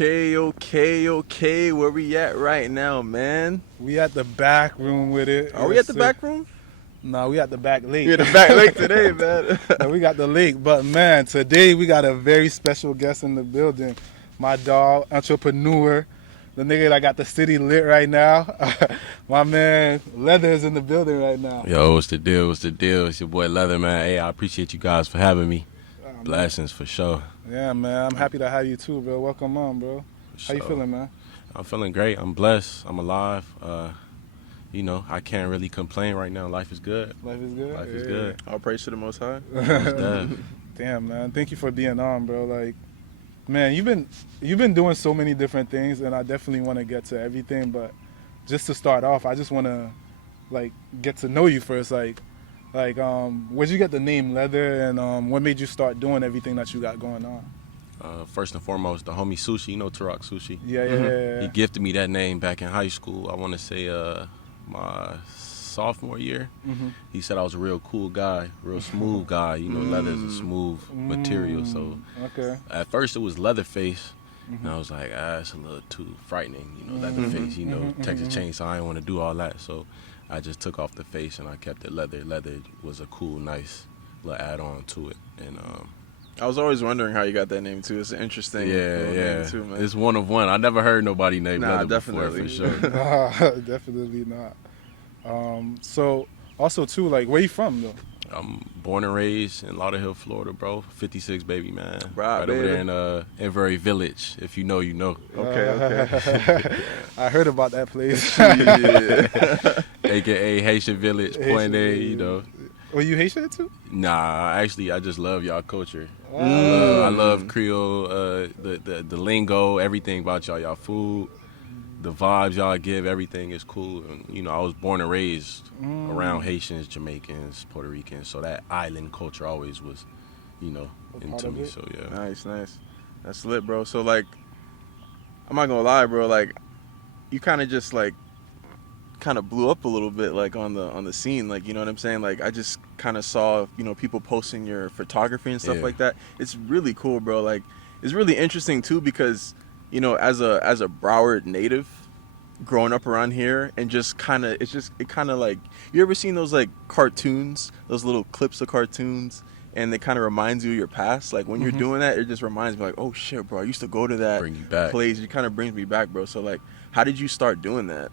Okay. Where we at right now, man? We at the back room with it. Are we at the back room? No, we at the back lake. We at the back lake today, man. No, we got the lake. But, man, today we got a very special guest in the building. My dog, entrepreneur, the nigga that got the city lit right now. My man, Leather is in the building right now. Yo, what's the deal? It's your boy Leather, man. Hey, I appreciate you guys for having me. Blessings for sure. Yeah, man. I'm happy to have you too, bro. Welcome on, bro. How you feeling, man? I'm feeling great. I'm blessed. I'm alive. I can't really complain right now. Life is good. Life is good? Life is good. All praise to the Most High. Damn, man. Thank you for being on, bro. Like, man, you've been doing so many different things, and I definitely want to get to everything. But just to start off, I just want to, like, get to know you first. Like, where'd you get the name Leather, and what made you start doing everything that you got going on? First and foremost, the homie Sushi, Turok Sushi. Yeah. He gifted me that name back in high school. I want to say my sophomore year. Mm-hmm. He said I was a real cool guy, real smooth guy. Leather's a smooth material. So at first it was Leatherface. And I was like, it's a little too frightening, Leatherface, Texas Chainsaw. I didn't want to do all that. So I just took off the face and I kept it Leather. Leather was a cool, nice little add-on to it. And I was always wondering how you got that name too. It's an interesting name too, man. It's one of one. I never heard nobody named Leather definitely. before, for sure. Definitely not. So also too, like, where you from though? I'm born and raised in Lauderhill, Florida, bro. 56 baby, man. Right over there in Invery Village. If you know, you know. Okay. I heard about that place. AKA Haitian Village, Pointe, Were you Haitian too? Nah, actually, I just love y'all culture. I love Creole, the lingo, everything about y'all food, the vibes y'all give, everything is cool. And, I was born and raised around Haitians, Jamaicans, Puerto Ricans, so that island culture always was, into me. So yeah. Nice. That's lit, bro. So like, I'm not gonna lie, bro. Like, you kind of just like, kind of blew up a little bit, like on the scene, like, you know what I'm saying? Like, I just kind of saw, people posting your photography and stuff like that. It's really cool, bro. Like, it's really interesting too because, as a Broward native, growing up around here, and just it kind of like, you ever seen those like cartoons, those little clips of cartoons, and it kind of reminds you of your past? Like, when you're doing that, it just reminds me, like, oh shit, bro, I used to go to that place. It kind of brings me back, bro. So like, how did you start doing that?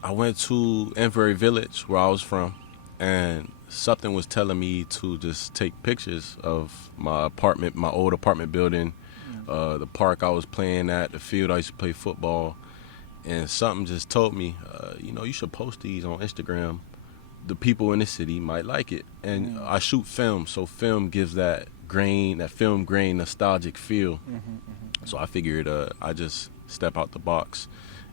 I went to Invery Village, where I was from, and something was telling me to just take pictures of my apartment, my old apartment building, the park I was playing at, the field I used to play football, and something just told me, you should post these on Instagram. The people in the city might like it. And I shoot film, so film gives that film grain nostalgic feel. So I figured I just step out the box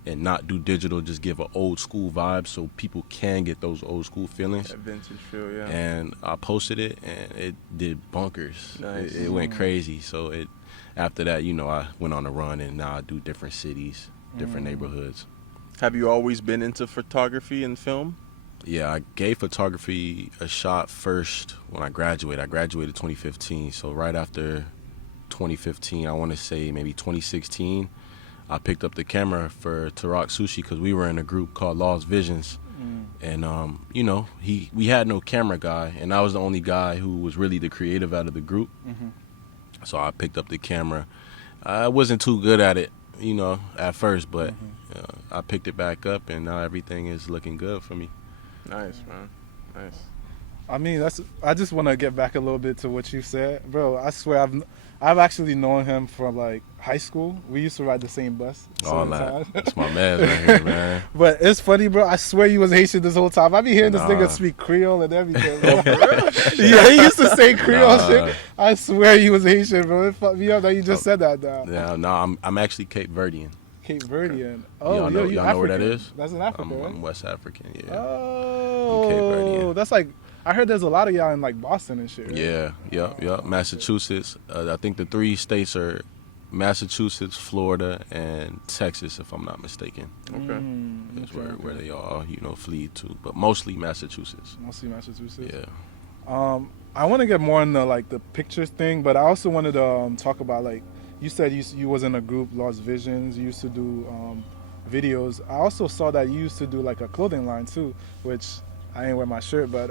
and not do digital, just give an old school vibe so people can get those old school feelings. That vintage feel, yeah. And I posted it, and it did bunkers. Nice. It went crazy. So after that, I went on a run, and now I do different cities, different neighborhoods. Have you always been into photography and film? Yeah, I gave photography a shot first when I graduated. I graduated 2015, so right after 2015, I want to say maybe 2016, I picked up the camera for Turok Sushi because we were in a group called Lost Visions. And, we had no camera guy, and I was the only guy who was really the creative out of the group. So I picked up the camera. I wasn't too good at it, at first, but I picked it back up, and now everything is looking good for me. Nice, man. Nice. I mean, I just want to get back a little bit to what you said, bro. I swear I've actually known him from like high school. We used to ride the same bus. That's my man right here, man. But it's funny, bro. I swear you was Haitian this whole time. I be hearing this nigga speak Creole and everything. Yeah, he used to say Creole shit. I swear he was Haitian, bro. It fucked me up that you just said that now. Yeah, no, I'm actually Cape Verdean. Cape Verdean. Oh, y'all know where that is? That's in Africa, right? I'm West African, yeah. Oh, I'm Cape Verdean. That's like, I heard there's a lot of y'all in like Boston and shit, right? Yeah, yep. Massachusetts. I think the 3 states are Massachusetts, Florida, and Texas, if I'm not mistaken. Okay. That's where they all, flee to, but mostly Massachusetts. Mostly Massachusetts. Yeah. I want to get more into like the pictures thing, but I also wanted to talk about like you said you was in a group, Lost Visions. You used to do videos. I also saw that you used to do like a clothing line too, which I ain't wear my shirt, but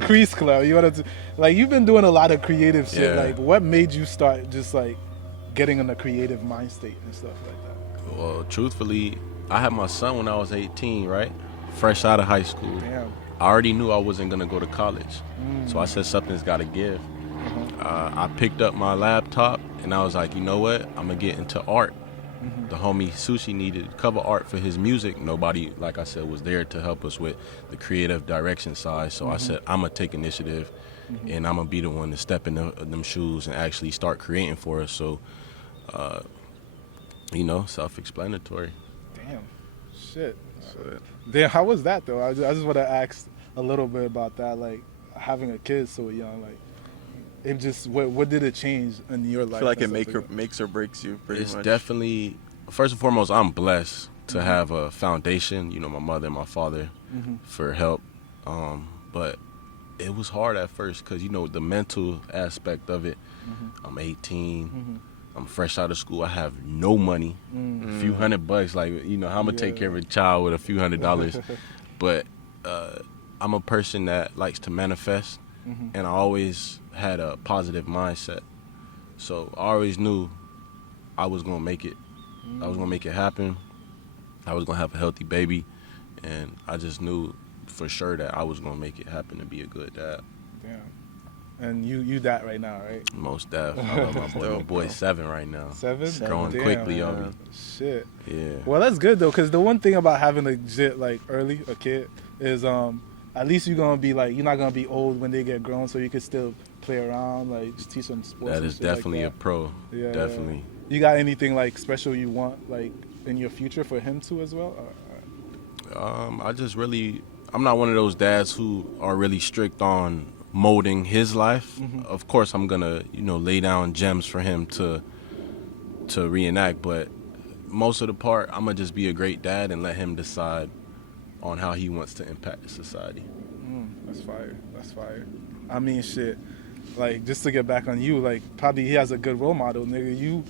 Crease Club. You wanted to, like, you've been doing a lot of creative shit. Yeah. Like, what made you start just like getting in a creative mind state and stuff like that? Well, truthfully, I had my son when I was 18, right? Fresh out of high school. Damn. I already knew I wasn't gonna go to college, so I said something's got to give. I picked up my laptop and I was like, you know what? I'm gonna get into art. The homie Sushi needed cover art for his music. Nobody, like I said, was there to help us with the creative direction side. So I said, I'm gonna take initiative, and I'm gonna be the one to step in them shoes and actually start creating for us. So, self-explanatory. Damn. Shit. Damn. How was that though? I just want to ask a little bit about that. Like having a kid so young. Like, it just what did it change in your life? I feel like it makes or breaks you pretty It's much. definitely, first and foremost, I'm blessed to have a foundation, my mother and my father for help. But it was hard at first because, the mental aspect of it. I'm 18. I'm fresh out of school. I have no money, a few $100. Like, how I'm going to take care of a child with a few $100. But I'm a person that likes to manifest, and I always had a positive mindset. So I always knew I was going to make it. I was going to make it happen. I was going to have a healthy baby. And I just knew for sure that I was going to make it happen to be a good dad. Damn. And you that right now, right? Most def. I love my boy. My boy's 7 right now. 7? It's growing Damn, quickly, man. Obi. Shit. Yeah. Well, that's good though, because the one thing about having a legit like early a kid is at least you're gonna be like, you're not gonna be old when they get grown, so you can still play around, like just teach them sports. That and is shit like definitely that. a pro. Yeah. Definitely. You got anything like special you want like in your future for him too as well? I'm not one of those dads who are really strict on molding his life. Of course, I'm gonna, lay down gems for him to reenact, but most of the part, I'm gonna just be a great dad and let him decide on how he wants to impact society. That's fire. That's fire. I mean, shit. Like, just to get back on you, like, probably he has a good role model, nigga. You,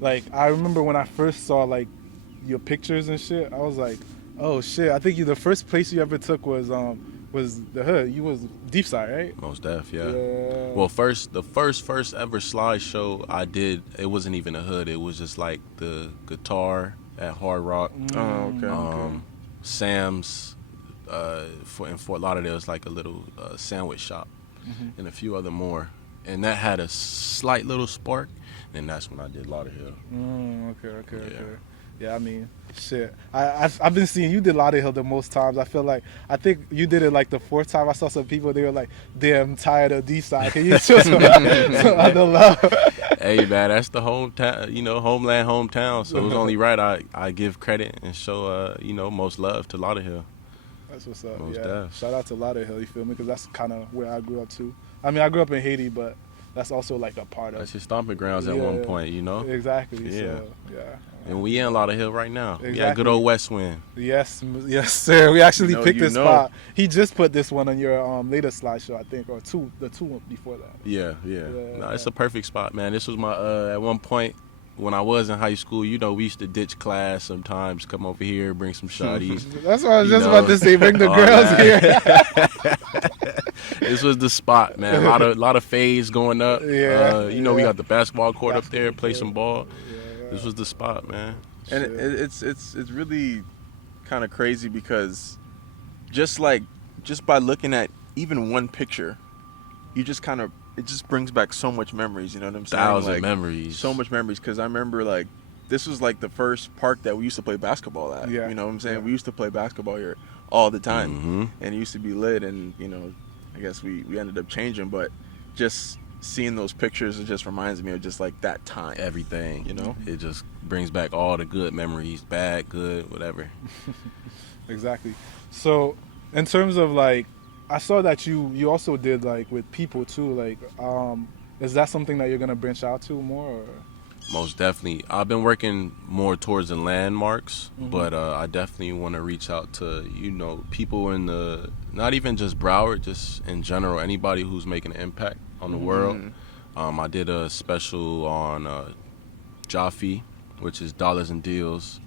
like, I remember when I first saw, like, your pictures and shit, I was like, oh, shit. I think the first place you ever took was the hood. You was Deep Side, right? Most def, yeah. Yeah. Well, the first ever slideshow I did, it wasn't even a hood. It was just like the guitar at Hard Rock. Oh, okay. Sam's in Fort Lauderdale is like a little sandwich shop, and a few other more, and that had a slight little spark, and that's when I did Lauderdale. Okay. Yeah, I mean, shit. I've been seeing you did Lauderdale the most times. I think you did it like the 4th time. I saw some people, they were like, damn, I'm tired of D-Side. Can you show some other love? Hey, man, that's the hometown, homeland, hometown. So it was only right I give credit and show, most love to Lauderdale. That's what's up. Most Yeah. def. Shout out to Lauderdale, you feel me? Because that's kind of where I grew up too. I mean, I grew up in Haiti, but that's also like a part of. That's your stomping grounds at one point, Exactly. Yeah. So, yeah. And we in Lauderdale right now. We got Exactly. good old West Wind. Yes, sir. We actually picked this you know. spot. He just put this one on your latest slideshow, I think, or the two before that. Yeah. Yeah. No, it's a perfect spot, man. This was my at one point when I was in high school. We used to ditch class sometimes, come over here, bring some shotties. That's what I was You just know, about to say. Bring the all girls that. here. This was the spot, man. A lot of fades going up. Yeah, We yeah. got the basketball court up there, play court. some ball. Yeah. This was the spot, man. And Shit. it's really kind of crazy because just by looking at even one picture, it just brings back so much memories. You know what I'm saying? Thousand memories. So much memories because I remember like this was like the first park that we used to play basketball at. Yeah. You know what I'm saying? Yeah. We used to play basketball here all the time, Mhm. and it used to be lit. And I guess we ended up changing, but just seeing those pictures, it just reminds me of just like that time. Everything. You know? It just brings back all the good memories, bad, good, whatever. Exactly. So, in terms of like, I saw that you also did like with people too. Like, is that something that you're gonna branch out to more? Or? Most definitely. I've been working more towards the landmarks, but I definitely want to reach out to, people in not even just Broward, just in general, anybody who's making an impact on the world. I did a special on Jaffe, which is Dollars and Deals.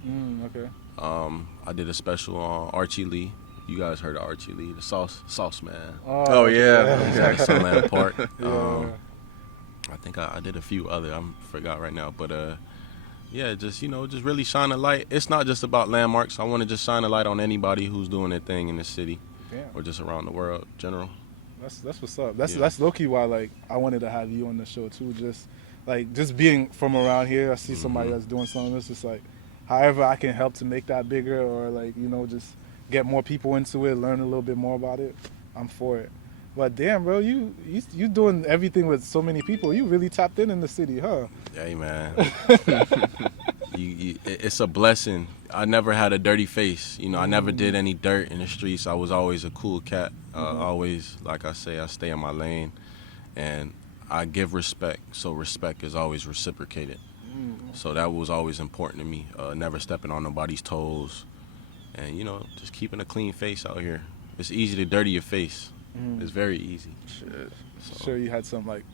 Okay. I did a special on Archie Lee. You guys heard of Archie Lee, the sauce man. Oh, yeah. Exactly. Sunland Park. Yeah. I think I did a few other. I forgot right now, but yeah, just just really shine a light. It's not just about landmarks. I want to just shine a light on anybody who's doing their thing in the city, or just around the world, in general. That's what's up. That's low key why like I wanted to have you on the show too. Just being from around here, I see somebody that's doing something. It's just like, however I can help to make that bigger, or like just get more people into it, learn a little bit more about it. I'm for it. But damn, bro, you doing everything with so many people. You really tapped in the city, huh? Hey, man. It's a blessing. I never had a dirty face. I never did any dirt in the streets. I was always a cool cat. Always, like I say, I stay in my lane. And I give respect, so respect is always reciprocated. So that was always important to me. Never stepping on nobody's toes. And, just keeping a clean face out here. It's easy to dirty your face. It's very easy. Shit. So. Sure you had some, like,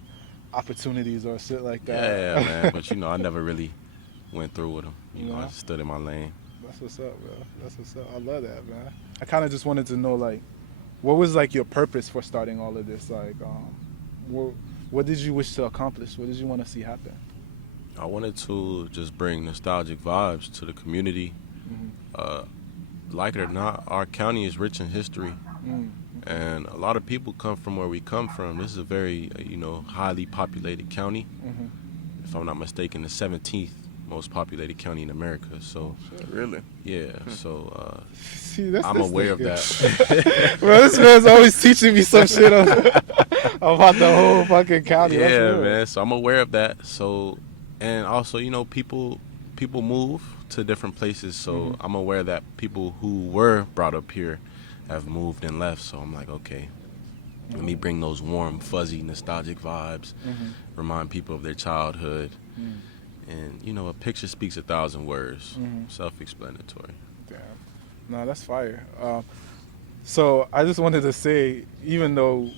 opportunities or shit like that. Yeah, man. But, I never really went through with them. I just stood in my lane. That's what's up, bro. That's what's up. I love that, man. I kind of just wanted to know, like, what was, like, your purpose for starting all of this? Like, what did you wish to accomplish? What did you want to see happen? I wanted to just bring nostalgic vibes to the community. Like it or not, our county is rich in history. And a lot of people come from where we come from. This is a very, highly populated county. If I'm not mistaken, the 17th most populated county in America. So, really? Yeah. So, see, I'm aware of that. Bro, this man's always teaching me some shit about the whole fucking county. Yeah, man. So I'm aware of that. So, and also, people move to different places. So I'm aware that people who were brought up here have moved and left, so I'm like, okay, let me bring those warm, fuzzy, nostalgic vibes, remind people of their childhood, and a picture speaks 1,000 words. Self-explanatory. Damn, no, that's fire. So I just wanted to say, even though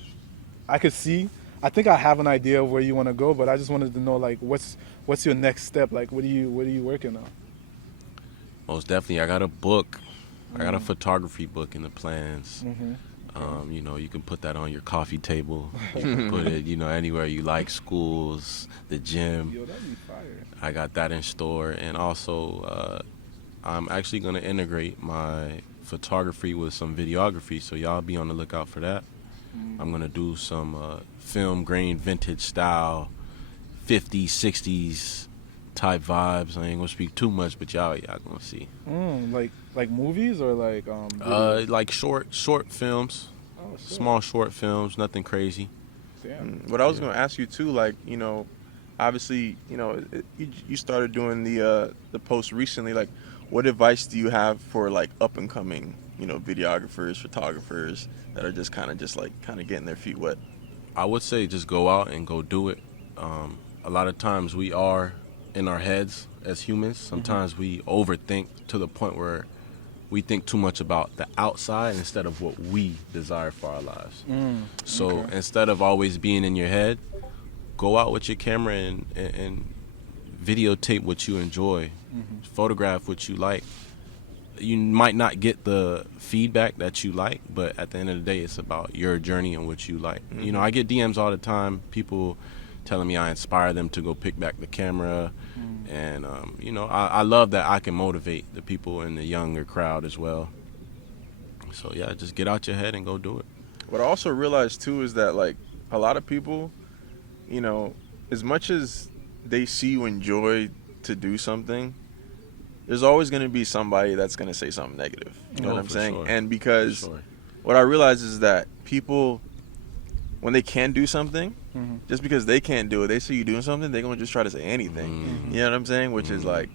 I think I have an idea of where you want to go, but I just wanted to know, like, what's your next step? Like, what are you working on? Most definitely, I got a book. I got a photography book in the plans. You can put that on your coffee table. You can put it, anywhere you like, schools, the gym. Yo, that'd be fire. I got that in store. And also, I'm actually going to integrate my photography with some videography, so y'all be on the lookout for that. I'm going to do some film grain vintage style, 50s, 60s type vibes. I ain't gonna speak too much, but y'all gonna see. Like movies or like like short films. Oh, shit. Small short films, nothing crazy. Damn. What I was gonna ask you too, like, obviously, you started doing the post recently. Like, what advice do you have for like up and coming, videographers, photographers that are just kind of getting their feet wet? I would say just go out and go do it. A lot of times we are in our heads as humans. Sometimes we overthink to the point where we think too much about the outside instead of what we desire for our lives. So instead of always being in your head, go out with your camera and videotape what you enjoy, photograph what you like. You might not get the feedback that you like, but at the end of the day, it's about your journey and what you like. I get DMs all the time, people telling me I inspire them to go pick back the camera. And, I love that I can motivate the people in the younger crowd as well. So, yeah, just get out your head and go do it. What I also realized, too, is that, like, a lot of people, as much as they see you enjoy to do something, there's always going to be somebody that's going to say something negative. You know what I'm saying? Sure. And because what I realize is that people, when they can do something, just because they can't do it, they see you doing something, they're going to just try to say anything. You know what I'm saying? Which is, like,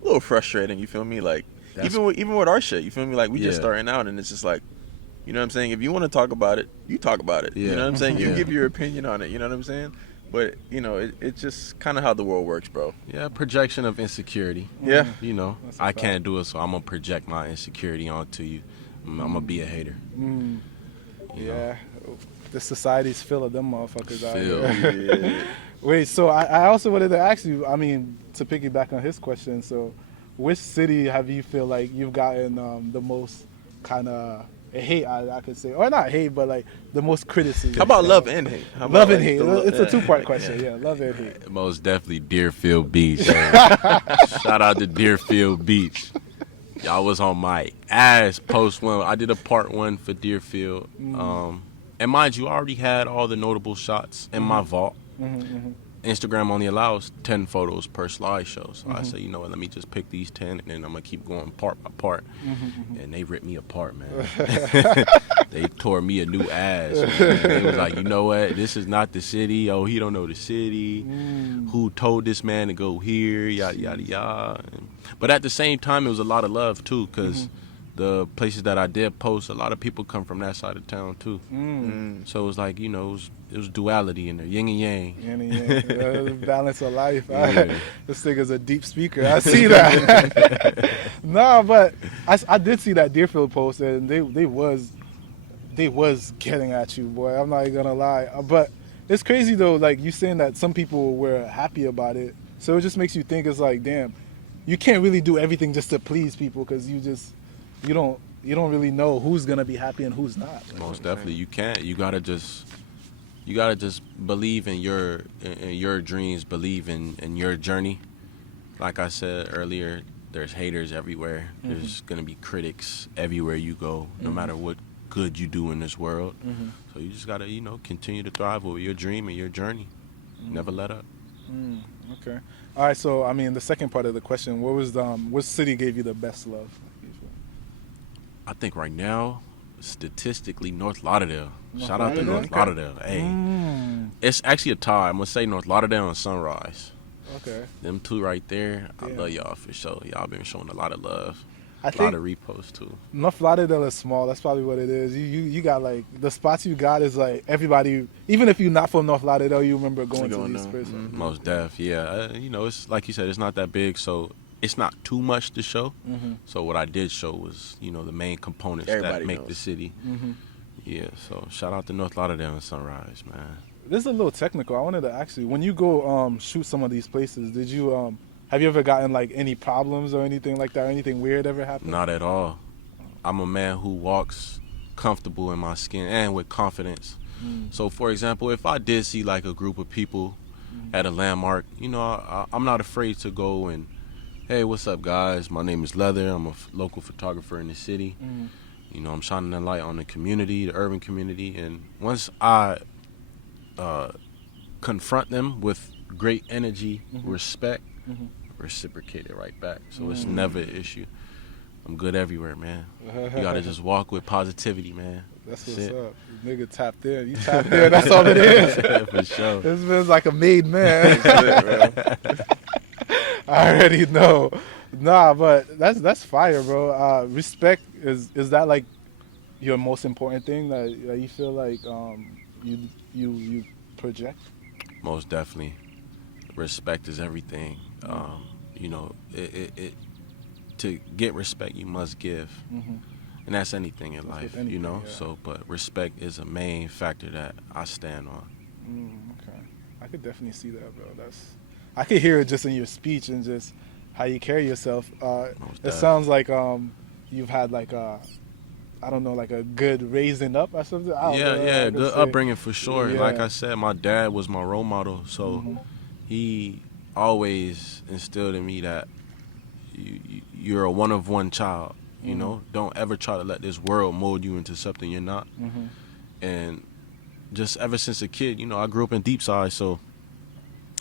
a little frustrating, you feel me? Like, even with our shit, you feel me? Like, we just starting out, and it's just like, you know what I'm saying? If you want to talk about it, you talk about it. You know what I'm saying? You give your opinion on it. You know what I'm saying? But, it's just kind of how the world works, bro. Yeah, projection of insecurity. Yeah. I can't do it, so I'm going to project my insecurity onto you. I'm going to be a hater. Yeah. The society's full of them motherfuckers out Phil. here. Yeah. Wait, so I also wanted to ask you, I mean, to piggyback on his question, so which city have you feel like you've gotten the most kind of hate, I could say, or not hate, but like the most criticism? How about love and hate? How about, Love and like, hate. the lo- It's a yeah. two-part question. Yeah, love and hate. Most definitely Deerfield Beach. Shout out to Deerfield Beach. Y'all was on my ass post one. I did a part one for Deerfield. And mind you, I already had all the notable shots in my vault. Instagram only allows 10 photos per slideshow. So I said, you know what, let me just pick these 10 and then I'm going to keep going part by part. And they ripped me apart, man. They tore me a new ass, man. They was like, you know what, this is not the city. Oh, he don't know the city. Who told this man to go here, yada, yada, yada. But at the same time, it was a lot of love, too, because the places that I did post, a lot of people come from that side of town, too. So it was like, you know, it was duality in there, yin and yang. Yeah, balance of life. Yeah. This nigga's a deep speaker. I see that. No, but I did see that Deerfield post, and they was getting at you, boy. I'm not even gonna lie. But it's crazy though, like you saying that some people were happy about it. So it just makes you think it's like, damn, you can't really do everything just to please people because you don't really know who's gonna be happy and who's not. Most definitely, you can't. You gotta just believe in your dreams, believe in your journey. Like I said earlier, there's haters everywhere. There's gonna be critics everywhere you go, no matter what good you do in this world. So you just gotta, you know, continue to thrive with your dream and your journey. Never let up. Okay. All right. So I mean, the second part of the question, what city gave you the best love? I think right now, statistically, North Lauderdale. Shout out to North Lauderdale. Hey, it's actually a tie. I'm gonna say North Lauderdale and Sunrise. Okay. Them two right there. I Yeah. love y'all for sure. Y'all been showing a lot of love. I A lot think of reposts too. North Lauderdale is small. That's probably what it is. You got like the spots you got is like everybody. Even if you're not from North Lauderdale, you remember going to Going these down. places. Most def, yeah. You know, it's like you said, it's not that big, so it's not too much to show. So what I did show was, you know, the main components Everybody that make knows. the city. Yeah. So shout out to North Lauderdale and Sunrise, man. This is a little technical. I wanted to ask you, when you go shoot some of these places, did you have you ever gotten like any problems or anything like that? Or anything weird ever happened? Not at all. I'm a man who walks comfortable in my skin and with confidence. So, for example, if I did see like a group of people at a landmark, you know, I'm not afraid to go and, hey, what's up, guys? My name is Leather. I'm a local photographer in the city. You know, I'm shining a light on the community, the urban community. And once I confront them with great energy, respect, reciprocate it right back. So it's never an issue. I'm good everywhere, man. You gotta just walk with positivity, man. That's what's it. up. Nigga tapped in. You tapped in. That's all it is. For sure. This man's like a made man. That's it, bro. I already know. Nah, but that's fire, bro. Respect is that like your most important thing that you feel like you project? Most definitely. Respect is everything. You know, it to get respect you must give. And that's anything in life, anything, you know. yeah. So, but respect is a main factor that I stand on. Okay, I could definitely see that, bro. I could hear it just in your speech and just how you carry yourself. It sounds like you've had like I don't know, like a good raising up or something. I don't know how Yeah, to good say. upbringing for sure. Yeah. Like I said, my dad was my role model, so he always instilled in me that you're a one of one child. You know, don't ever try to let this world mold you into something you're not. And just ever since a kid, you know, I grew up in Deepside, so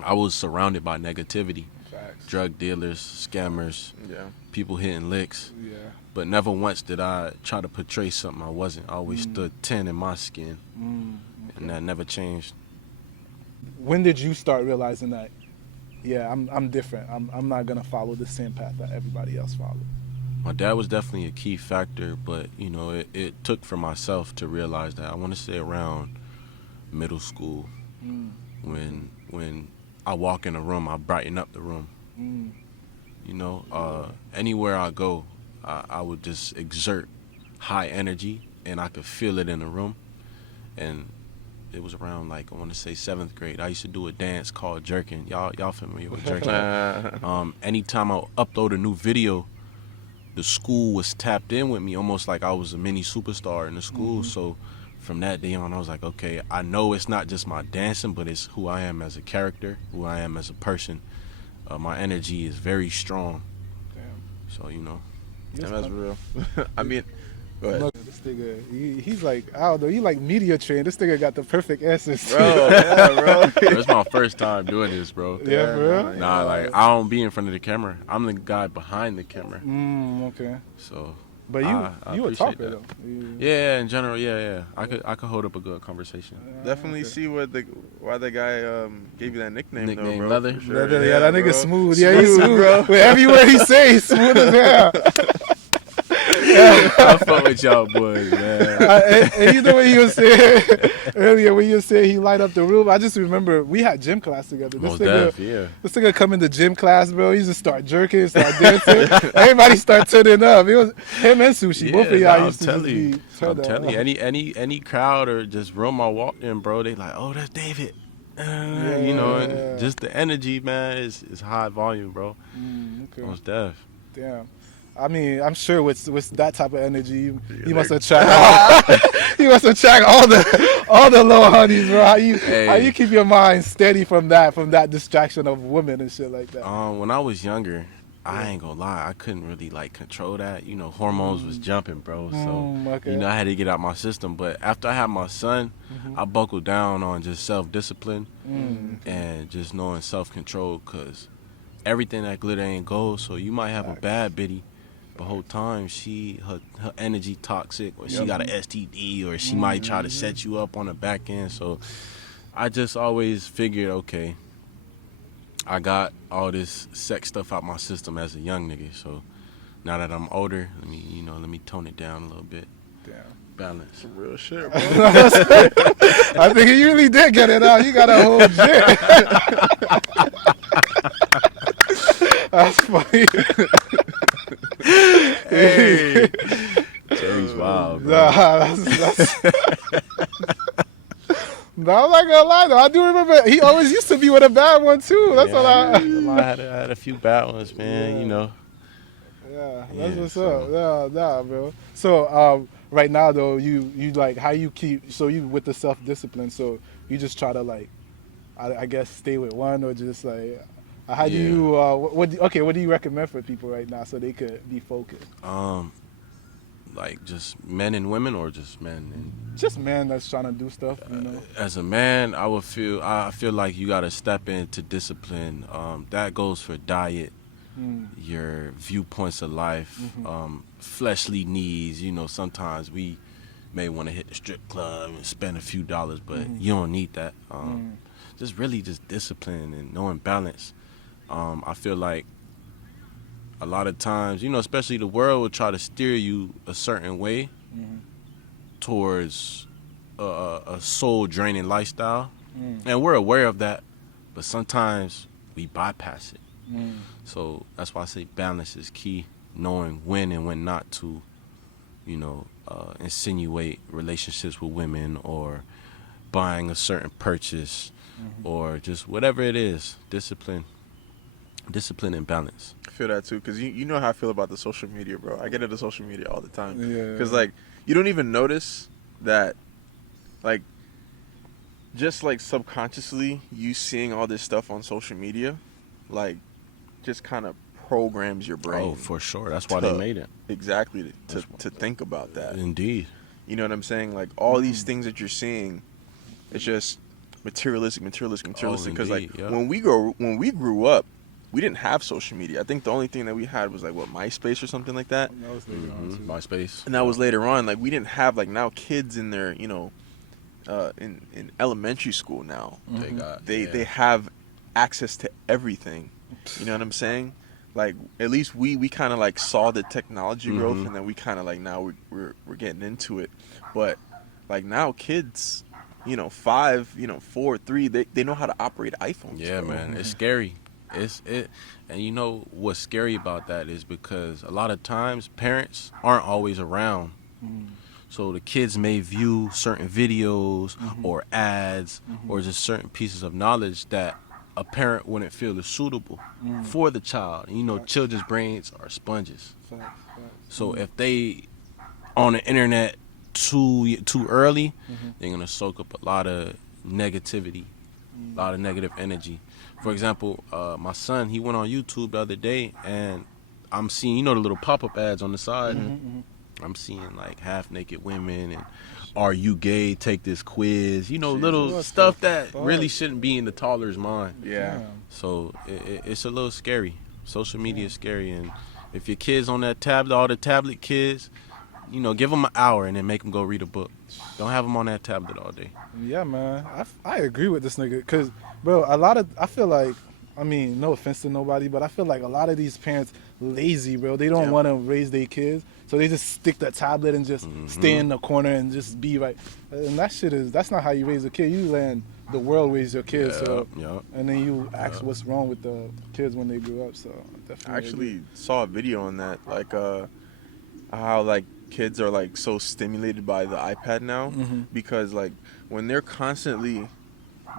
I was surrounded by negativity. Facts. Drug dealers, scammers, Yeah. people hitting licks. Yeah. But never once did I try to portray something I wasn't. I always stood 10 in my skin, and that never changed. When did you start realizing that? Yeah, I'm different. I'm not gonna follow the same path that everybody else followed. My dad was definitely a key factor, but, you know, it took for myself to realize that I want to say around middle school when I walk in a room, I brighten up the room. You know, anywhere I go, I would just exert high energy, and I could feel it in the room. And it was around like, I want to say 7th grade. I used to do a dance called jerking. Y'all familiar with jerking? Anytime I upload a new video, the school was tapped in with me, almost like I was a mini superstar in the school. So from that day on, I was like, okay, I know it's not just my dancing, but it's who I am as a character, who I am as a person. My energy is very strong. Damn. So, you know. Yeah, that's real. I mean, go ahead. Look, this nigga, he's like, I don't know, he like media trained. This nigga got the perfect answers. Bro, yeah, bro. It's my first time doing this, bro. Yeah, for real? Nah, like, I don't be in front of the camera. I'm the guy behind the camera. Okay. So, But I you a appreciate talker that. though. Yeah, in general, yeah. I could hold up a good conversation. Definitely okay. see why the guy gave you that nickname, though, Nickname bro. Leather? For sure. Yeah, that nigga bro. smooth. Yeah, he's smooth, bro. With every word he say, he's smooth as hell. I fuck with y'all boys, man. And you know what he was saying earlier when you said he light up the room? I just remember we had gym class together. Most def, yeah. This nigga come into gym class, bro. He just start jerking, start dancing. Everybody start turning up. It was him and Sushi. Both of y'all used to just be I'm turned telling you, up. any crowd or just room I walked in, bro, they like, oh, that's David. You know, and just the energy, man, is high volume, bro. Okay. Most def. Damn. I mean, I'm sure with that type of energy, you must attract you must attract all the low honeys, bro. How you keep your mind steady from that distraction of women and shit like that? When I was younger, I ain't gonna lie, I couldn't really like control that. You know, hormones was jumping, bro. So okay. you know, I had to get out my system. But after I had my son, I buckled down on just self-discipline and just knowing self-control. Cause everything that glitter ain't gold. So you might have a bad bitty, but whole time her energy toxic, or she got an STD, or she might try to set you up on the back end. So I just always figured, okay, I got all this sex stuff out my system as a young nigga. So now that I'm older, let me tone it down a little bit. Damn. Balance. Some real shit, bro. I think you really did get it out. You got a whole jit. That's funny. Hey, Jerry's wild, bro. Nah, that's No, I'm not gonna lie though. I do remember he always used to be with a bad one too. That's all I had a few bad ones, man. Yeah. You know. Yeah, that's Yeah, what's so- up. Nah, bro. So right now though, you like how you keep you with the self discipline. So you just try to like, I guess stay with one or just like. How do you? What do you recommend for people right now so they could be focused? Like just men and women, or just men and. Just man that's trying to do stuff, you know. As a man, I feel like you gotta step into discipline. That goes for diet, your viewpoints of life, fleshly needs. You know, sometimes we may want to hit the strip club and spend a few dollars, but you don't need that. Just really just discipline and knowing balance. I feel like a lot of times, you know, especially the world will try to steer you a certain way towards a soul-draining lifestyle. And we're aware of that, but sometimes we bypass it. So that's why I say balance is key, knowing when and when not to, you know, insinuate relationships with women or buying a certain purchase or just whatever it is, discipline and balance. I feel that too, because you know how I feel about the social media, bro. I get into social media all the time. Yeah. Because, like, you don't even notice that, like, just, like, subconsciously, you seeing all this stuff on social media, like, just kind of programs your brain. Oh, for sure. That's why they made it. Exactly, to think about that. Indeed. You know what I'm saying? Like, all these things that you're seeing, it's just materialistic. Because, like, yeah. when we grew up, we didn't have social media. I think the only thing that we had was like MySpace or something like that. That was later on, too. MySpace. And that was later on. Like, we didn't have, like, now kids in their, you know, in elementary school now, they have access to everything. You know what I'm saying? Like, at least we kind of like saw the technology growth, and then we kind of like now we're getting into it. But like now kids, you know, 5, you know, 4, 3, they know how to operate iPhones. Yeah, bro. man, it's scary. And you know what's scary about that is because a lot of times parents aren't always around So the kids may view certain videos or ads or just certain pieces of knowledge that a parent wouldn't feel is suitable for the child. And, you know, children's brains are sponges. Facts. So if they on the internet too early, they're gonna soak up a lot of negativity, a lot of negative energy. For example, my son, he went on YouTube the other day, and I'm seeing, you know, the little pop-up ads on the side. I'm seeing like half-naked women and "Are you gay? Take this quiz." You know, little what stuff the that fuck? really shouldn't be in the toddler's mind. Yeah. Damn. So it's a little scary. Social media is scary, and if your kid's on that tablet, all the tablet kids, you know, give them an hour and then make them go read a book. Don't have them on that tablet all day. Yeah, man. I agree with this nigga. Because, bro, I feel like, I mean, no offense to nobody, but I feel like a lot of these parents lazy, bro. They don't want to raise their kids. So they just stick the tablet and just stay in the corner and just be right. And that's not how you raise a kid. You let the world raise your kids. And then you ask what's wrong with the kids when they grow up. So definitely. I actually saw a video on that, like how like kids are like so stimulated by the iPad now because like when they're constantly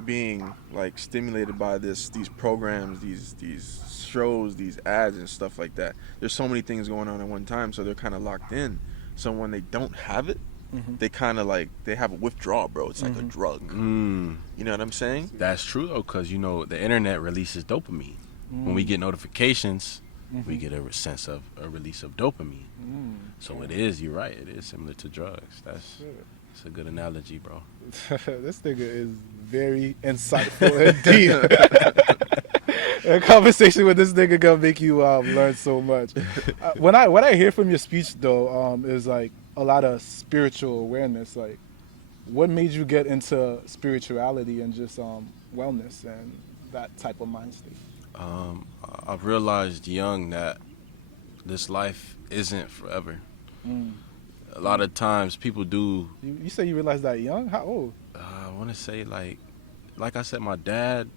being like stimulated by these programs, these shows, these ads and stuff like that, there's so many things going on at one time, so they're kind of locked in. So when they don't have it, they kind of like they have a withdrawal, bro. It's like a drug. You know what I'm saying? That's true though, because you know the internet releases dopamine. When we get notifications, we get a sense of a release of dopamine. So it is, you're right, it is similar to drugs. That's a good analogy, bro. This nigga is very insightful and deep. A conversation with this nigga gonna make you learn so much. What I hear from your speech though is like a lot of spiritual awareness. Like, what made you get into spirituality and just wellness and that type of mind state? I've realized young that this life isn't forever. A lot of times people do. You say you realized that young? How old? I want to say like I said, my dad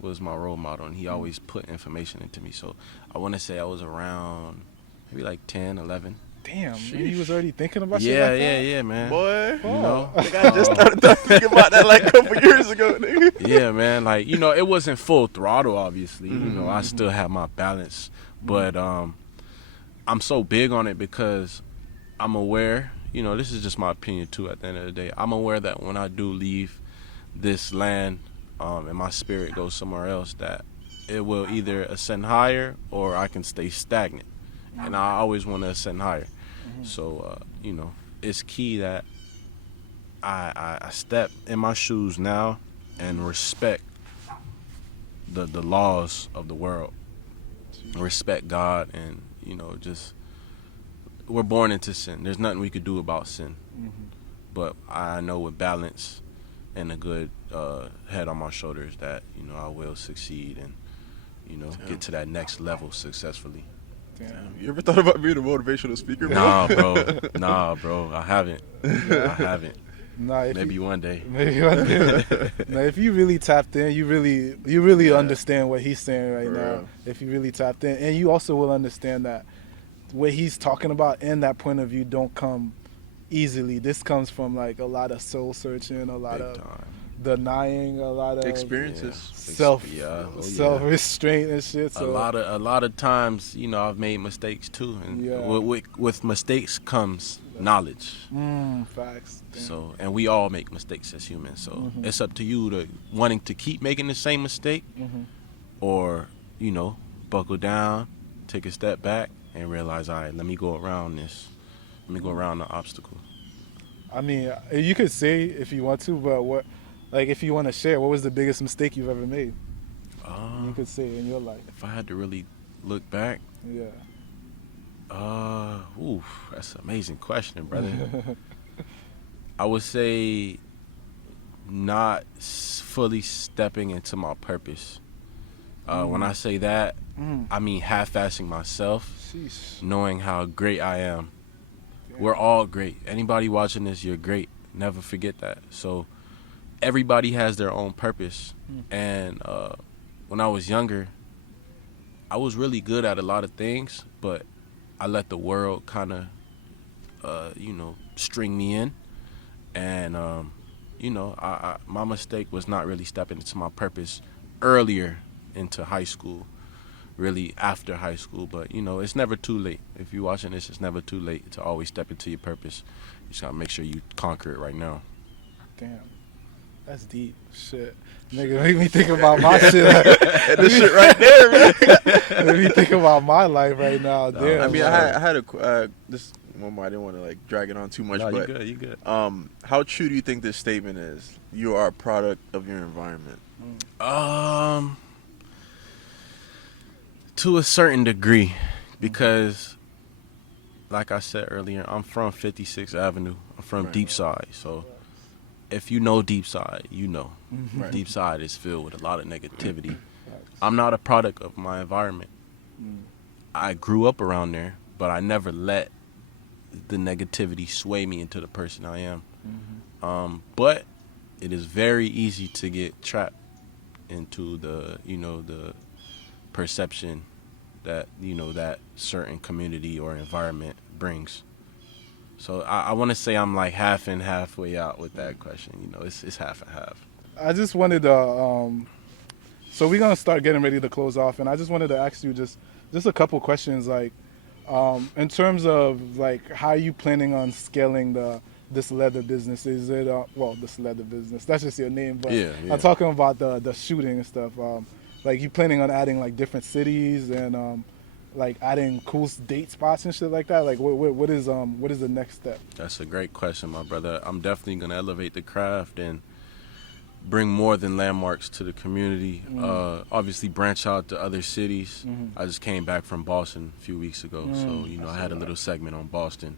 was my role model, and he always put information into me. So I want to say I was around maybe like 10, 11. Damn, man, he was already thinking about shit like that? Yeah, man. Boy, You know, I just started thinking about that like a couple years ago, nigga. yeah, man. Like, you know, it wasn't full throttle, obviously. You know, I still have my balance, but I'm so big on it because I'm aware. You know, this is just my opinion too. At the end of the day, I'm aware that when I do leave this land, and my spirit goes somewhere else, that it will either ascend higher or I can stay stagnant. And I always want to ascend higher. So, you know, it's key that I step in my shoes now and respect the laws of the world. Respect God, and, you know, just, we're born into sin. There's nothing we could do about sin. But I know with balance and a good head on my shoulders that, you know, I will succeed and, you know, get to that next level successfully. Damn. You ever thought about being a motivational speaker, bro? Nah, bro. I haven't. I haven't. Nah, Maybe one day. Maybe one day. Now, if you really tapped in, you really understand what he's saying right now. Real. If you really tapped in, and you also will understand that what he's talking about and that point of view don't come easily. This comes from like a lot of soul searching, a lot Big of time. denying, a lot of Experiences. self-restraint and shit. So A lot of times, you know, I've made mistakes too, and with mistakes comes knowledge. Facts. Damn. So, and we all make mistakes as humans. So it's up to you to wanting to keep making the same mistake, or, you know, buckle down, take a step back, and realize, all right, let me go around this. Let me go around the obstacle. I mean, you could say if you want to, but what, like, if you want to share, what was the biggest mistake you've ever made? You could say in your life. If I had to really look back, Yeah. That's an amazing question, brother. I would say not fully stepping into my purpose. When I say that, I mean half-assing myself, Sheesh. knowing how great I am. We're all great. Anybody watching this, you're great. Never forget that. So everybody has their own purpose. And when I was younger, I was really good at a lot of things, but I let the world kind of string me in. And my mistake was not really stepping into my purpose earlier into high school, really after high school. But it's never too late. If you're watching this, it's never too late to always step into your purpose. You just gotta make sure you conquer it right now. Damn. That's deep. Shit. Nigga, make me think about my shit. This shit right there, man. Make me think about my life right now. Damn. I mean, I had a this one more. I didn't want to like drag it on too much, No, but you good. how true do you think this statement is? You are a product of your environment. To a certain degree, because like I said earlier, I'm from 56th Avenue. I'm from Right. Deep Side, so if you know Deep Side, you know. Right. Deep Side is filled with a lot of negativity. I'm not a product of my environment. I grew up around there, but I never let the negativity sway me into the person I am. But it is very easy to get trapped into the perception that that certain community or environment brings. So I want to say I'm like half in, halfway out with that question. It's half and half. I just wanted to, so we're going to start getting ready to close off, and I just wanted to ask you just a couple questions, like, in terms of, like, how are you planning on scaling this leather business? Is it, this leather business, that's just your name, but Yeah. I'm talking about the shooting and stuff. Like, you planning on adding, like, different cities and, like, adding cool date spots and shit like that? Like, what is the next step? That's a great question, my brother. I'm definitely going to elevate the craft and bring more than landmarks to the community. Obviously branch out to other cities. I just came back from Boston a few weeks ago, so I had a little segment on Boston.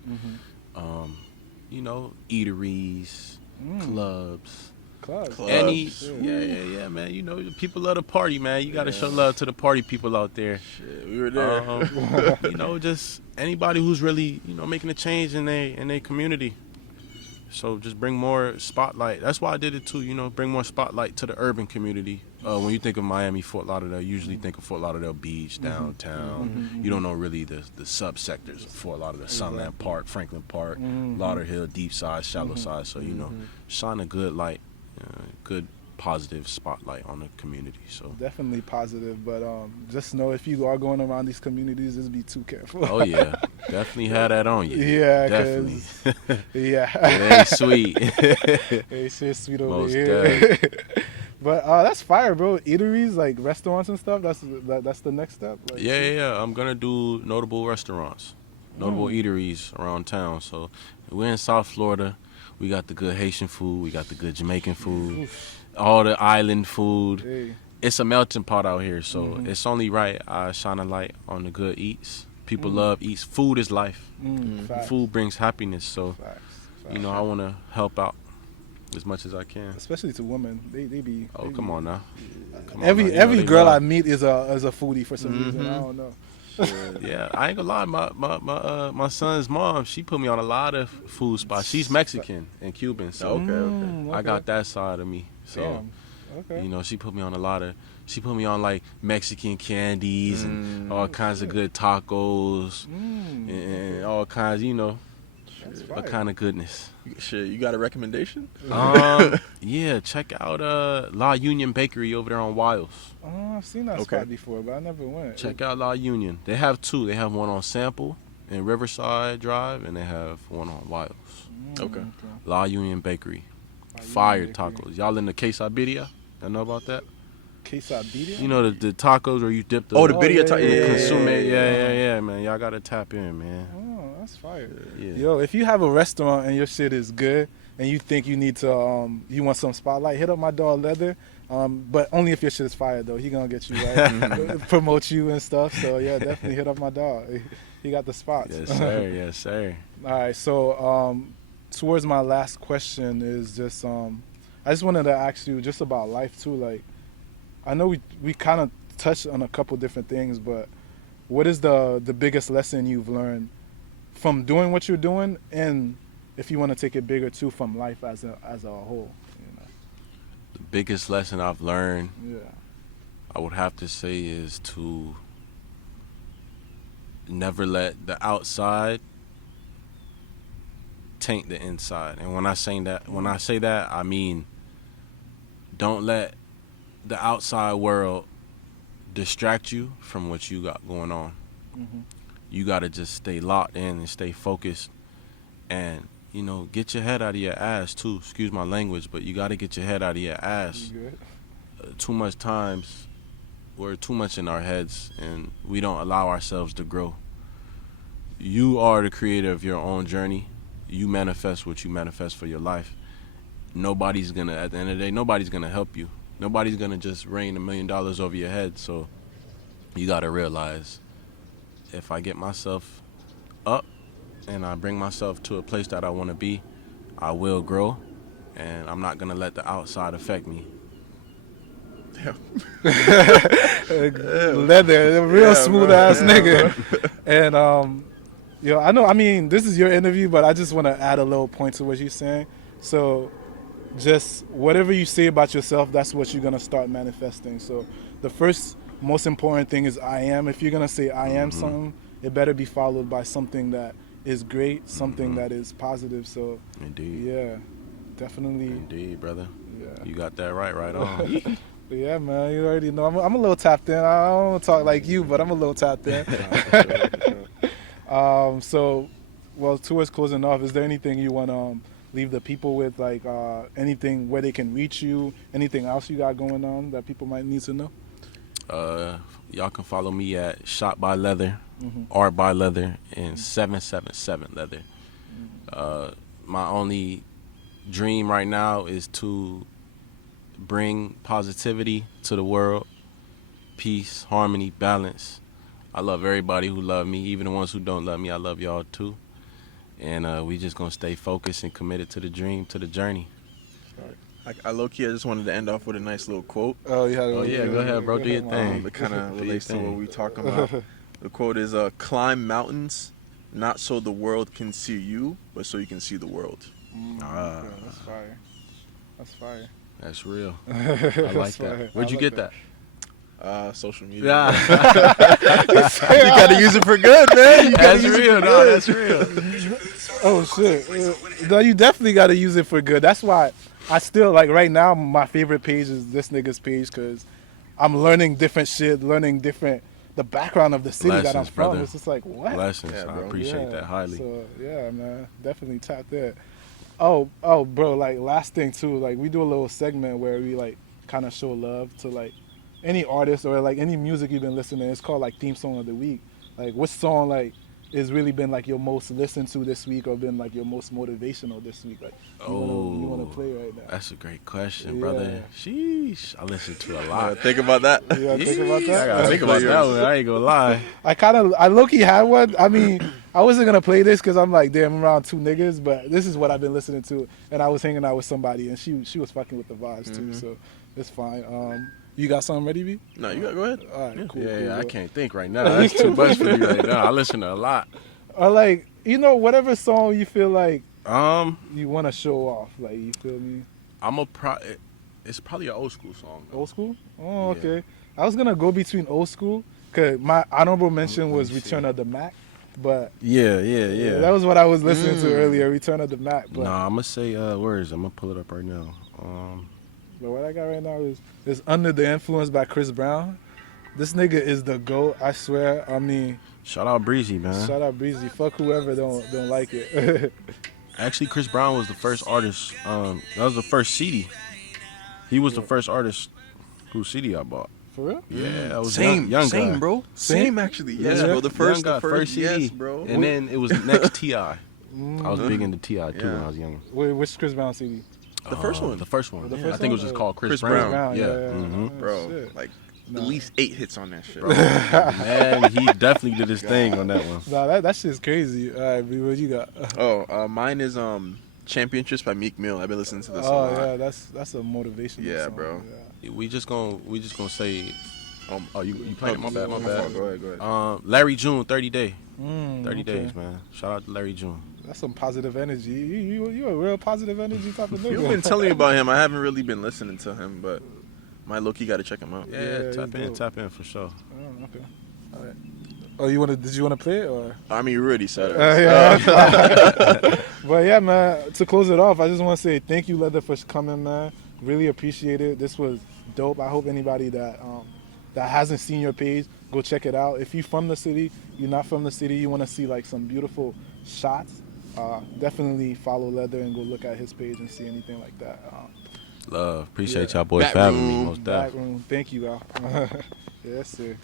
Eateries, clubs. Clubs. Any Clubs. yeah, man. People love to party, man. You got to show love to the party people out there. Shit, we were there. Just anybody who's really making a change in their community. So just bring more spotlight. That's why I did it too. Bring more spotlight to the urban community. When you think of Miami, Fort Lauderdale, you usually think of Fort Lauderdale Beach, downtown. You don't know really the subsectors of Fort Lauderdale, Sunland Park, Franklin Park, Lauderhill, Deep Side, Shallow Side. So shine a good light, good positive spotlight on the community. So Definitely positive, but just know if you are going around these communities, just be too careful. oh yeah, definitely have that on you. Yeah, definitely. Yeah. It ain't sweet. It's just sweet over Most here. But that's fire, bro. Eateries, like restaurants and stuff. That's the next step. Like, Yeah. I'm gonna do notable restaurants, notable eateries around town. So we're in South Florida. We got the good Haitian food. We got the good Jamaican food. All the island food. Hey. It's a melting pot out here, so it's only right I shine a light on the good eats. People love eats. Food is life. Facts. Food brings happiness. So Facts. I want to help out as much as I can. Especially to women, they be. Oh, they come be- on now. Come on Every now. You know they girl I love- meet is a foodie for some reason. I don't know. Yeah, I ain't gonna lie. My son's mom, she put me on a lot of food spots. She's Mexican and Cuban, so Okay. I got that side of me. So Damn. Okay. she put me on a lot of. She put me on like Mexican candies and all kinds of good tacos and all kinds. That's What fire. kind of goodness. Shit, you got a recommendation? Yeah, check out La Union Bakery over there on Wiles. Oh, I've seen that Okay. spot before, but I never went. Check out La Union. They have two. They have one on Sample in Riverside Drive, and they have one on Wiles. Okay. La Union Bakery. La Fire Union Bakery. tacos. Y'all in the quesadilla? Y'all know about that? Quesadilla? You know the tacos where you dip the Oh, the Oh, video. yeah, yeah, consume it. yeah. Yeah, man. Y'all gotta tap in, man. Oh, that's fire. Yeah. Yo, if you have a restaurant and your shit is good and you think you need to, you want some spotlight, hit up my dog Leather. But only if your shit is fire though. He gonna get you right, promote you and stuff. So yeah, definitely hit up my dog. He got the spots. Yes, sir. Yes, sir. All right. So towards my last question is just I just wanted to ask you just about life too. Like, I know we kind of touched on a couple different things, but what is the biggest lesson you've learned from doing what you're doing, and if you want to take it bigger too, from life as a whole? The biggest lesson I've learned, Yeah. I would have to say, is to never let the outside taint the inside. And when I say that, I mean, don't let the outside world distract you from what you got going on. Mm-hmm. You got to just stay locked in and stay focused, and get your head out of your ass too. Excuse my language, but you got to get your head out of your ass. Too much times we're too much in our heads and we don't allow ourselves to grow. You are the creator of your own journey. You manifest what you manifest for your life. At the end of the day, nobody's gonna help you. Nobody's gonna just rain $1 million over your head. So you gotta realize, if I get myself up and I bring myself to a place that I want to be, I will grow, and I'm not gonna let the outside affect me. Leather, a real smooth ass nigga. And I mean, this is your interview, but I just want to add a little point to what you're saying. So just whatever you say about yourself, that's what you're gonna start manifesting. So the first most important thing is I am. If you're gonna say I am something, it better be followed by something that is great, something that is positive. So Indeed. yeah, definitely. Indeed, brother. Yeah. You got that right on. But yeah, man, you already know. I'm a little tapped in. I don't talk like you, but I'm a little tapped in. So, well, towards closing off, is there anything you want to leave the people with, like anything where they can reach you, anything else you got going on that people might need to know? Y'all can follow me at shotsbyleather, Art by Leather, and 777Leather. My only dream right now is to bring positivity to the world, peace, harmony, balance. I love everybody who love me, even the ones who don't love me. I love y'all too, and we just gonna stay focused and committed to the dream, to the journey. I low-key, I just wanted to end off with a nice little quote. Oh yeah, Go ahead, bro. Do your thing. It kind of relates to what we talking about. The quote is, climb mountains, not so the world can see you, but so you can see the world. Okay, that's fire. That's fire. That's real. I like that. Where'd you get that? Social media. Yeah. You gotta use it for good, man. That's real. No, that's real. Oh shit. No, you definitely got to use it for good. That's why I still, like, right now my favorite page is this nigga's page, because I'm learning different shit, the background of the city that I'm Lessons, from. brother. It's just like, what? Lessons. Yeah, I bro. appreciate that highly. So yeah, man, definitely tap there. Oh, bro, like, last thing too, like, we do a little segment where we like kind of show love to like any artist or like any music you've been listening. It's called like theme song of the week. Like, what song like has really been like your most listened to this week, or been like your most motivational this week? Like, you want to play right now? That's a great question, brother. Sheesh, I listen to a lot. Think about that. Yeah, think about that. I gotta think about that one. I ain't gonna lie. I low-key had one. I mean, I wasn't gonna play this because I'm like, damn, I'm around two niggas, but this is what I've been listening to, and I was hanging out with somebody, and she was fucking with the vibes too, so it's fine. You got something ready, B? No, you gotta go ahead. All right, cool. Yeah, cool, I bro. can't think right now. That's too much for me right now. I listen to a lot. Or like, whatever song you feel like Um, you want to show off, like, you feel me? It's probably an old school song. Old school? Oh, Yeah. okay. I was gonna go between old school, cause my honorable mention Let me was see. Return of the Mac, but Yeah. that was what I was listening to earlier, Return of the Mac. But, Nah, I'm gonna say words. I'm gonna pull it up right now. but what I got right now is Under the Influence by Chris Brown. This nigga is the GOAT, I swear. I mean, Shout out Breezy, man. shout out Breezy. Fuck whoever don't like it. Actually, Chris Brown was the first artist. That was the first CD. He was the first artist whose CD I bought. For real? Yeah, I was Same, young same, guy. bro. Same, actually. Yes, Yeah. bro. The first Young guy, CD. CD. Yes, bro. And then it was next T.I. I was big into T.I. too when Yeah. I was younger. Wait, which Chris Brown CD? The first one. The first one. The I first think it was one? just called Chris Chris Brown. Brown. Yeah. Oh, Bro, shit. like at least 8 hits on that shit. Man, he definitely did his thing on that one. Nah, that shit's crazy. All right, B, what you got? Mine is Championships by Meek Mill. I've been listening to this a Oh lot. yeah, that's a motivational Yeah, song. bro. Yeah. We just gonna say. You playing it? My bad. Go ahead. Larry June, 30 Day. 30 okay. days, man. Shout out to Larry June. That's some positive energy. You a real positive energy type of nigga. You've been telling me about him. I haven't really been listening to him, but my low-key got to check him out. Yeah, Yeah, tap he's dope. in for sure. Oh, okay. All right. Oh, did you wanna play it or? I mean, you already said it. Yeah. But yeah, man. To close it off, I just want to say thank you, Leather, for coming, man. Really appreciate it. This was dope. I hope anybody that hasn't seen your page, go check it out. If you're from the city, you're not from the city, you want to see like some beautiful shots, definitely follow Leather and go look at his page and see anything like that. Love. Appreciate y'all boys for having me. BackRoom. Most definitely. BackRoom. Thank you, Al. Yes, sir.